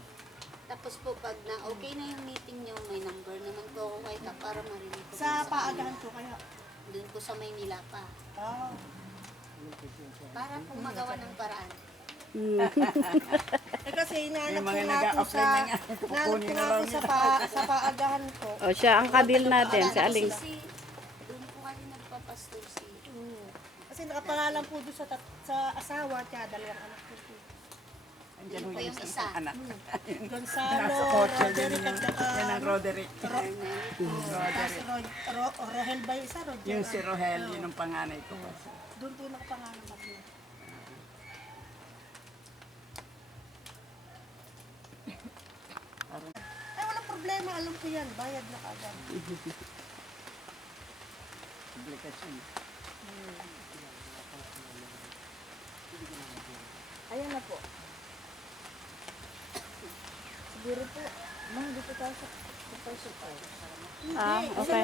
Tapos po, pag na okay na yung meeting nyo, may number naman po ako kay Kap para marinig ko. Sa po paagahan po kaya. Doon po sa Maynila pa. Ah. Para po magawa ng paraan. Eh kasi inaanap Yung ko mga nga po nag-a-apply sa... na nga, Inaanap kukunin ko na nga lang po sa paagahan ko. O, siya ang kabil natin, si Aling. Doon po kasi nagpapastor si... Kasi nakapangalan po doon sa asawa at dalawang anak ko. Andiyan Yun ho po yung yung isang isa. anak. Gonzalo, Nasa kotse din Roderick yan. at saka... Yan ang Roderick. Rohel ba yung isa? Roger. Yung si Rohel, yun ang panganay ko. Doon po nakapangalan ako. Ay, walang problema. Alam ko yan. Bayad na kagad. Publikasyon. Ayan na po. Siguro po, mga dito tayo sa Ah, okay.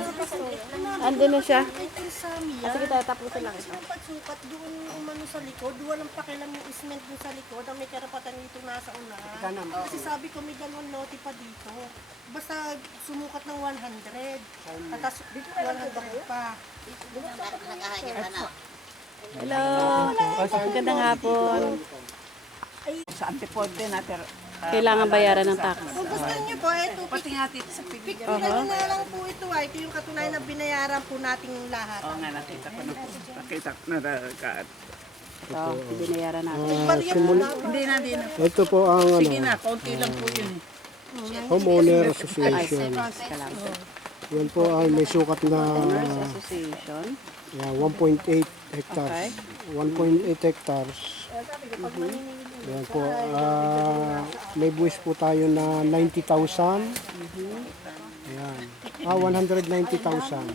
Andun na siya. Kay Sammy, Sige tayo, tapusin lang ito. Yung pagsukat doon umano sa likod, walang pakialam yung isment doon sa likod, ang may karapatan dito nasa unahan. Kasi sabi ko may dalawang lote pa dito. Basta sumukat ng 100. At tas 100 pa. Nakahagyan na. Hello. Magandang hapon. Sa Antipote natin. Kailangan bayaran ng tax. Kung gusto niyo po, ito, Pati nga dito sa pibig. pipigyan na lang po ito. Ito yung katunayan na binayaran po nating lahat. Oo nga, nakita ko na po. Nakita ko na nagkaat. Ito, binayaran natin. Bariya po na. Hindi na, hindi na. Ito po ang Sige na, konti lang po yun eh. Homeowner Association. Teka lang. Yan po ay may sukat na Association. 1.8 hectares. 1.8 hectares. Yan po. May buwis po tayo na 90,000. Ayan. 190,000. 190.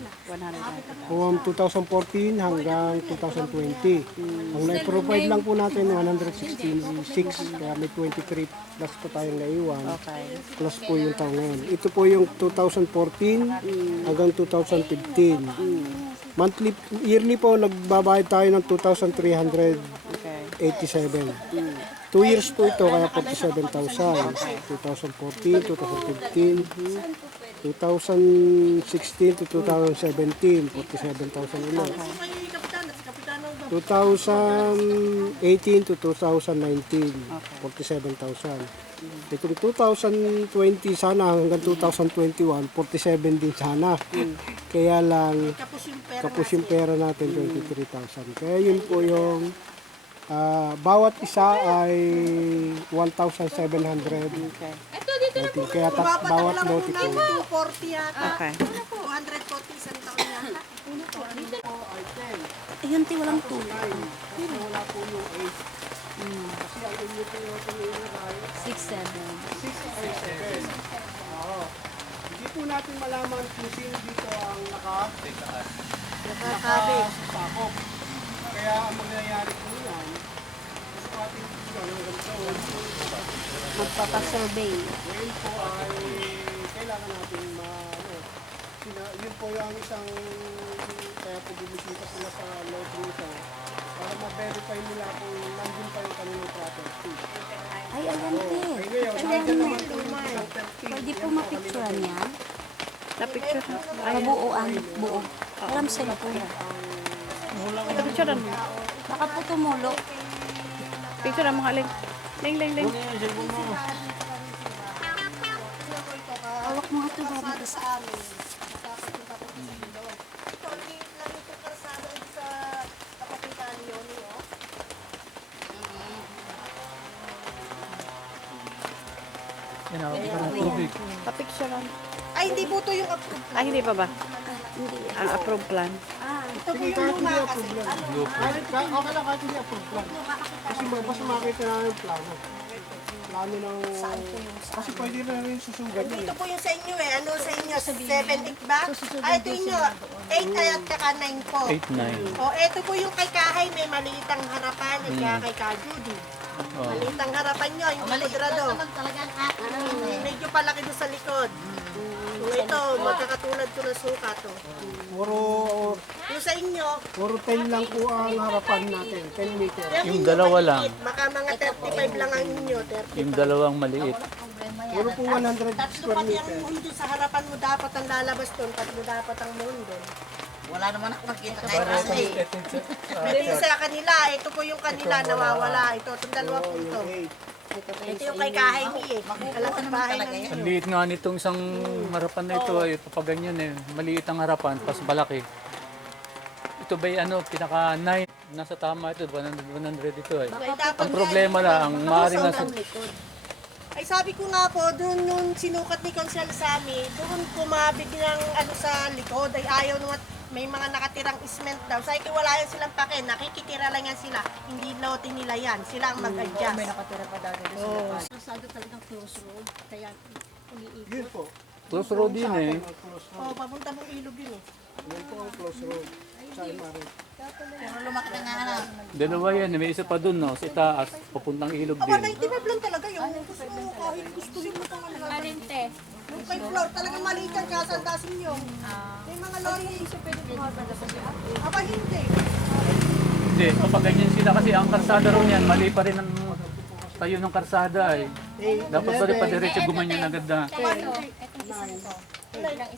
From 2014 hanggang 2020. Ang na-provide lang po natin 166. Kaya may 23 plus po tayong naiwan. Okay. Plus po yung taon ngayon. Ito po yung 2014 hanggang 2015. Monthly, yearly po nagbabayad tayo ng 2,387. Okay. 2 years po ito kaya 47,000. 2014, 2015, 2016 to 2017, 47,000 ulit. May kapitan at si kapitan ng 2018 to 2019, 47,000. Itong 2020 sana hanggang 2021, 47 din sana. Kaya lang, kapos yung pera. kapos yung pera natin, 23,000. Kaya yun po yung bawat isa ay 1,700. Okay. Kaya bawat lote po. 240 yata. Okay. 240 isang taon yata. Ayun, ti, walang to. Wala po yung 8. Kasi ang inyo po yung pinilagay, 6-7. 6 ay 7. Oo. Hindi po natin malaman kung sino dito ang nakasakop. Kaya ang mangyayari po yan, gusto natin dito hanggang taon, Magpapasurvey. ngayon po ay kailangan natin yun po yung isang kaya po bumisita sila sa lottery ito para ma-verify nila kung nandun pa yung kanilang property. napicturean yan? Na-picture. Kabuuan, buo. Alam sila po. Na-picture mo. Baka po tumulo. Picture mo ka, Ling. Ling. Hawak mo nga ito, Bobby. Sa amin. Tapos yung tapos sa dalawa. Ito, liit lang ito karsada sa kapitan yun, no? Pa-picturean. Ay, hindi po ito yung approved. Ay, hindi pa ba? Ang approved plan. Ito po Sige, yung kahit luma hindi kasi. approve lang. Ano? Okay lang kahit hindi approve lang. Kasi basta makita namin yung plano. Plano ng... Kasi pwede na rin susugan yun. Ito po yung sa inyo eh. Ano sa inyo? 7 ba? Ay, ito inyo. 8 at saka 9 po. 8-9. O, ito po yung kay Kahay. May maliit ang harapan. At saka kay Kajudy. Maliit ang harapan nyo. Yung kudrado. Medyo palaki doon sa likod. Kung ito, magkakatulad ko ng sukat. Oh. Yung sa inyo, Puro 10 lang po ang harapan natin. 10 meter. Yung dalawa lang. baka mga 35 lang ang inyo. 30. Yung dalawang maliit. Puro po 100 Tatlo square pati meter. ang mundo sa harapan mo dapat ang lalabas doon. Tatlo dapat ang mundo. Wala naman ako nakita kahit kasi. Ito sa kanila. Ito po yung kanila nawawala. Ito, itong dalawa po ito. Ito yung kay Kahay Mi eh. Alam sa bahay ng inyo. Ang liit nga nitong isang harapan na ito ay papaganyan eh. Maliit ang harapan, pas malaki. Ito ba ano, pinaka 9, nasa tama ito, 100 ito eh. Ang problema lang, ang maaaring nasa... Ay sabi ko nga po, doon yung sinukat ni Consel Sammy, doon kumabig ng ano sa likod, ay ayaw nung at may mga nakatirang isment daw. Sabi ko wala yan silang pake, nakikitira lang yan sila. Hindi lote nila yan, sila ang mag-adjust. May nakatira pa daw dito sila. Masado talagang close road, kaya umiikot. Yun po. Close road din eh. Oo, papunta mong ilog yun eh. Yun po ang close road. Sa Imari. Pero lumaki na nga na. Dalawa yan, may isa pa dun no, sa itaas, papuntang ilog Aba, din. 95 lang talaga yun. Gusto mo, kahit gustuhin mo itong ano. Alinte. Yung kay Flor, talagang maliit yan, kasandasin nyo. May mga lori. Aba, hindi. Hindi, papaganyan sila kasi ang karsada ron yan, mali pa rin ang tayo ng karsada eh. Dapat pa rin pa diretso gumanyan agad na. 100 din yan.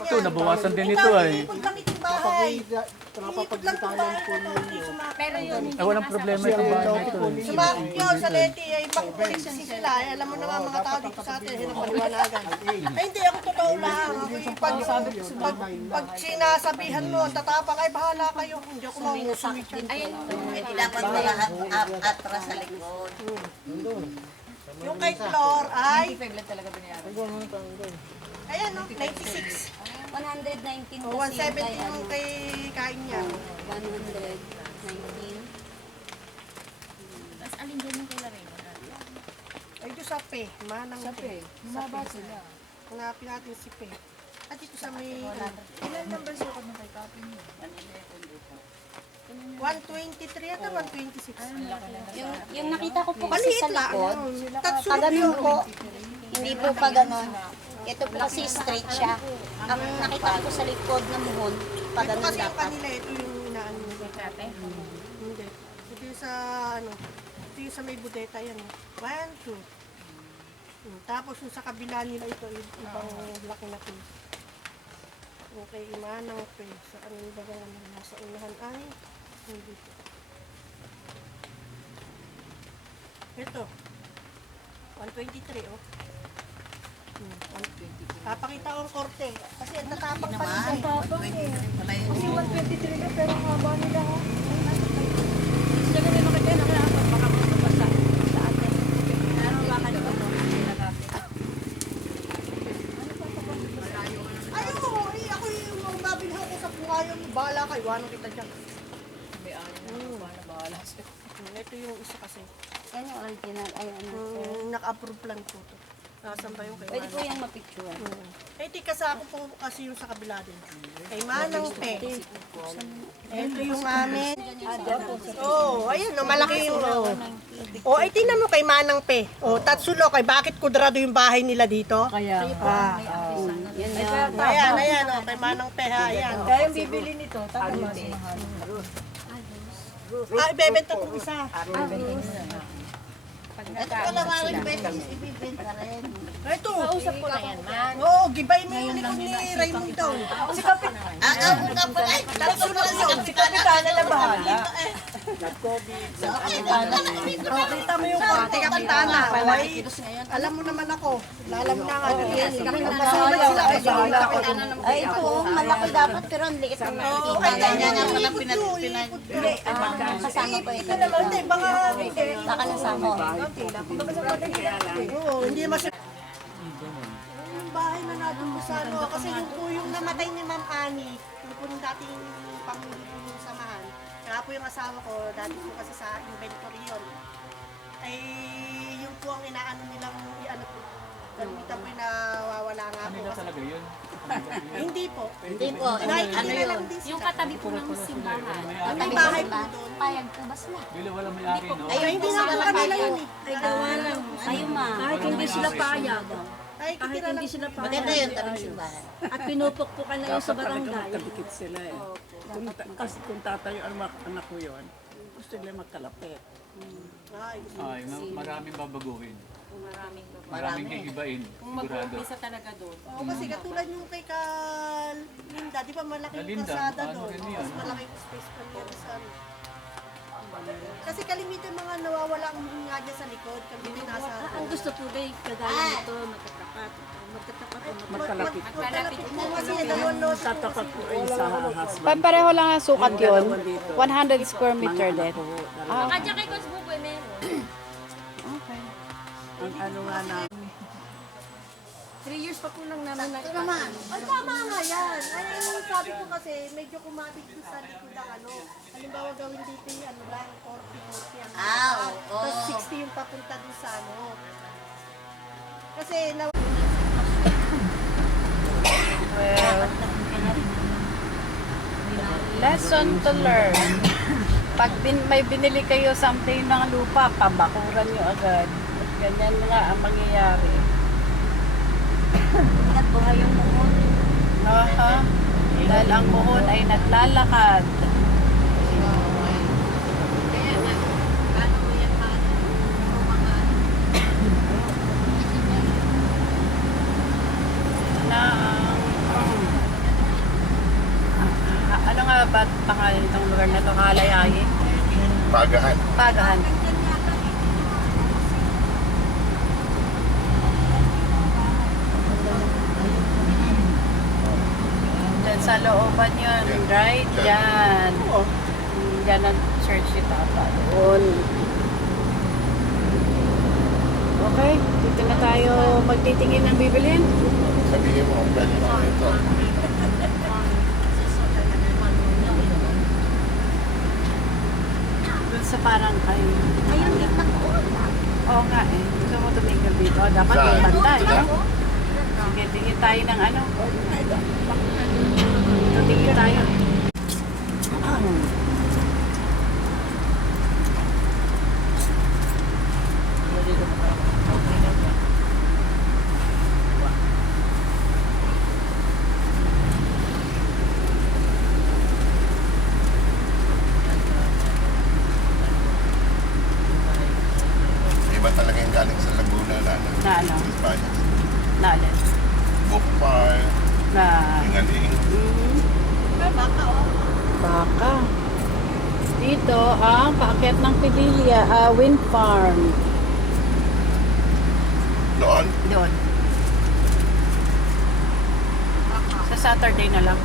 Ito, nabawasan din ito eh. Ikot lang itong bahay. Napapagitayan po ninyo. Pero yun, Ay, walang problema itong bahay na ito eh. sumakot yun sa Leti, ay makukulit sila. Ay, alam mo naman mga tao dito sa atin, hinapaliwanagan. Ay, hindi ako totoo lang. Ako yung pag sinasabihan mo, ang tatapang, ay bahala kayo. Hindi ako mangusumit yan. Hindi dapat na lahat atras sa likod. Yung kay Flor ay... Ayan, no? 96. 119 O, 170 yung kay kain niya. 119. Ay, ito sa Pe. Manang Pe. Mababa sila. Hanapin natin si Pe. At dito sa may... Ilan number sukat mo kay Kapin niyo? 123 at 126. Yung nakita ko po kasi Maliit sa lang. likod, Tatsulog paganon yun. po. Hindi po paganon. Ito po kasi straight siya. Ang nakita ko po sa likod na muhon, Ito paganon kasi yung dapat. kanila, ito yung inaano nila. Hindi. Ito yung sa ano, ito yung sa may budeta yan. 1, 2. Tapos yung sa kabila nila ito, ibang laki na piece. Okay, Manang Pe. Sa kanila ba nasa unahan ay hindi po. Ito. 123 oh. 120. Papakita ko ang korte. Kasi ang tatapang pa nila. Kasi 123 na pero ang haba nila ha. Ayaw mo, ako yung babilhan ko sa bungayon. Bahala kayo, ano kita dyan. Ito yung isa kasi. Yan yung original. Ay, ano. Naka-approve lang po to. Nasaan ba yung kay Pwede po Manang? yung mapicture. Eh, di kasi ako po kasi yung sa kabila din. Kay Manang Pe. Ito yung amin. Oh, ayun, no, malaki yung... Oh, ay tingnan mo kay Manang Pe. Oh, Tatsulo, kay bakit kudrado yung bahay nila dito? Kaya, Yan yan. Ayan, oh, kay Manang Pe, ha, ayan. kaya yung bibili nito, tapos mas mahal. Ah, ibebenta itong isa. Ito pala mga beses ibibenta rin. Ito. Kausap ko na yan, man. Oo, gibay mo yung likod ni Raymond daw. Si Kapit. Ako nga pala. Ay, Sunod yun. Si Kapitana na bahala. Kita mo yung konti Kapitana. Ay, alam mo naman ako. Alam mo na nga. Kapasama sila. Ay, ito, malaki dapat, pero ang liit ng nakikita. kanya nga pala Kasama ko ito. Hindi, baka hindi. Baka nasama ko. Oo, hindi naman siya. Yung bahay na natin po sa ano, kasi yung namatay ni Ma'am Annie, yung po yung dating pamilya po yung samahan, saka po yung asawa ko, dati po kasi sa inventory yun, ay yung po ang inaano nilang, ano po, gamitan po yung nawawala nga po. Kanila talaga yun. Hindi po. Hindi po. Nakikita na lang din sila. Yung katabi po ng simbahan. May bahay po doon. Payag po ba sila? Bila wala may-ari, no? Ay, hindi nga po kanila yun eh. Ay, gawa lang. Ayun, ma. Kahit hindi sila payag. Ay, Kahit kitira lang. hindi sila payag. Maganda yun, tanong simbahan. At pinupukpukan na yun sa barangay. Magkadikit sila eh. Kasi kung tatayo ang mga anak ko yun, gusto nila magkalapit. Ay, Ay, maraming babaguhin. Maraming gigibain. Sigurado. oo, kasi katulad yung kay Linda, di ba malaki yung Linda, kalsada ano doon? rin yun? Mas malaki yung space pa niya sa ano. Kasi kalimitan mga nawawala ang nga dyan sa likod, kalimitan nasa... Ang gusto po dahil kagaya nito, magkatapat. Magkalapit. Magkalapit po kasi dalawang lots po Tatapat ko ay sa husband. Pampareho lang ang sukat Yung yun. dalawa dito. 100 square meter din. Po, Ah, Kaya kay Coach Buboy meron. okay. ang ano nga na, 3 years pa po lang namin Ito naman. Ay, tama nga yan. Ay, sabi ko kasi, medyo kumapit ko sa likod ng ano. Halimbawa gawin dito yung ano lang, 40 ang oo. Tapos 60 yung papunta dun sa ano. Kasi na... Well, lesson to learn. Pag may binili kayo something ng lupa, pabakuran nyo agad. Ganyan nga ang mangyayari. Ingat buhay yung muhon. Aha. Dahil ang muhon ay naglalakad. Na ano nga ba pangalan itong lugar na ito? Kalayaye? Pagahan. Pagahan. Diyan sa looban yun, right? Diyan. Diyan ang church ni Papa. Doon. Okay, dito na tayo magtitingin ng bibilhin. Sabihin mo, pwede na ito. Doon sa parang kayo. Ayun, liit na po. Oo nga eh. Gusto mo tumigil dito. Dapat may Saan? bantay. Ito na? No? Sige, tingin tayo ng ano. Dito tingin tayo. Iba talaga yung galing sa Laguna na Na ano? España. Nalin. Bukpar, Na... Ingaling. Baka. Dito ang paakyat ng Pidilia, wind farm. Doon. Doon. Sa Saturday na lang.